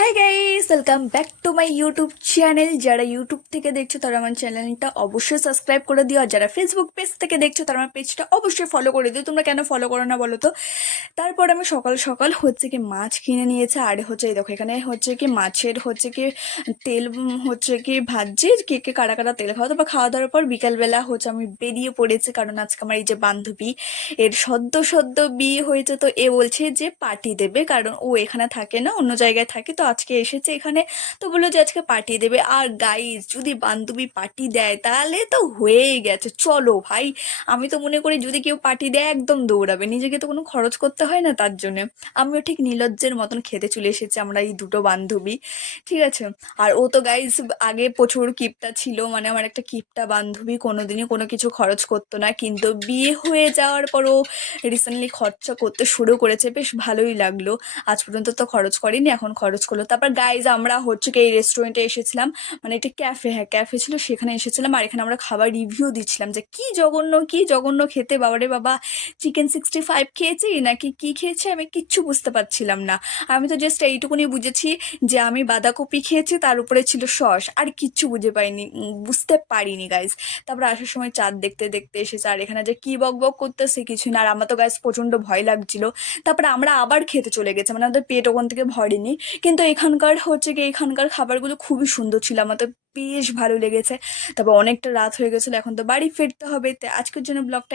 Hi guys, welcome back to my YouTube channel. যারা YouTube থেকে দেখছো তারা আমার চ্যানেলটা অবশ্যই সাবস্ক্রাইব করে দিও, আর যারা ফেসবুক পেজ থেকে দেখছো তারা আমার পেজটা অবশ্যই ফলো করে দিও। তোমরা কেন ফলো করো না বলো তো? তারপর আমি সকাল সকাল হচ্ছে কি মাছ কিনে নিয়েছে, আর হচ্ছে এই দেখো এখানে হচ্ছে কি মাছের হচ্ছে কি তেল হচ্ছে কি ভাজছি। কে কে কারা কারা তেল খাওয়া, তারপর খাওয়া দাওয়ার পর বিকালবেলা হচ্ছে আমি বেরিয়ে পড়েছি, কারণ আজকে আমার এই যে বান্ধবী, এর সদ্য সদ্য বিয়ে হয়েছে। তো এ বলছে যে পার্টি দেবে, কারণ ও এখানে থাকে না, অন্য জায়গায় থাকে, তো আজকে এসেছে এখানে। তো বললো যে আজকে পার্টি দেবে। আর গাইজ, যদি বান্ধবী পার্টি দেয় তাহলে তো হয়েই গেছে, চলো ভাই। আমি তো মনে করি যদি কেউ পার্টি দেয় একদম দৌড়াবে, নিজেকে তো কোনো খরচ করতে হয় না তার জন্য। আমিও ঠিক নির্লজ্জের মতন খেতে চলে এসেছি, আমরা এই দুটো বান্ধবী, ঠিক আছে। আর ও তো গাইজ আগে প্রচুর কিপটা ছিল, মানে আমার একটা কিপটা বান্ধবী, কোনোদিনই কোনো কিছু খরচ করতো না, কিন্তু বিয়ে হয়ে যাওয়ার পরও রিসেন্টলি খরচা করতে শুরু করেছে, বেশ ভালোই লাগলো। আজ পর্যন্ত তো খরচ করিনি, এখন খরচ করলো। তারপর গাইজ আমরা হচ্ছে কি এই রেস্টুরেন্টে এসেছিলাম, মানে এটা ক্যাফে, হ্যাঁ ক্যাফে ছিল, সেখানে এসেছিলাম। আর এখানে আমরা খাবার রিভিউ দিচ্ছিলাম যে কি জঘন্য কি জঘন্য খেতে, বাবারে বাবা। চিকেন 65 খেয়েছি নাকি কি খেয়েছি আমি কিচ্ছু বুঝতে পারছিলাম না। আমি তো জাস্ট এইটুকুনি বুঝেছি যে আমি বাঁধাকপি খেয়েছি, তার উপরে ছিল সস, আর কিচ্ছু বুঝতে পারিনি গাইজ। তারপর আসার সময় চাঁদ দেখতে দেখতে এসেছে, আর এখানে যে কি বক বক করতেছে কিছু না। আর আমার তো গাইজ প্রচন্ড ভয় লাগছিল। তারপরে আমরা আবার খেতে চলে গেছি, মানে আমাদের পেট ওখান থেকে ভরেনি। কিন্তু এখানকার হচ্ছে কি এখানকার খাবারগুলো খুবই সুন্দর ছিল, আমার তো বেশ ভালো লেগেছে। তারপর অনেকটা রাত হয়ে গেছিলো, এখন তো বাড়ি ফিরতে হবে। তো আজকের জন্য ব্লগটা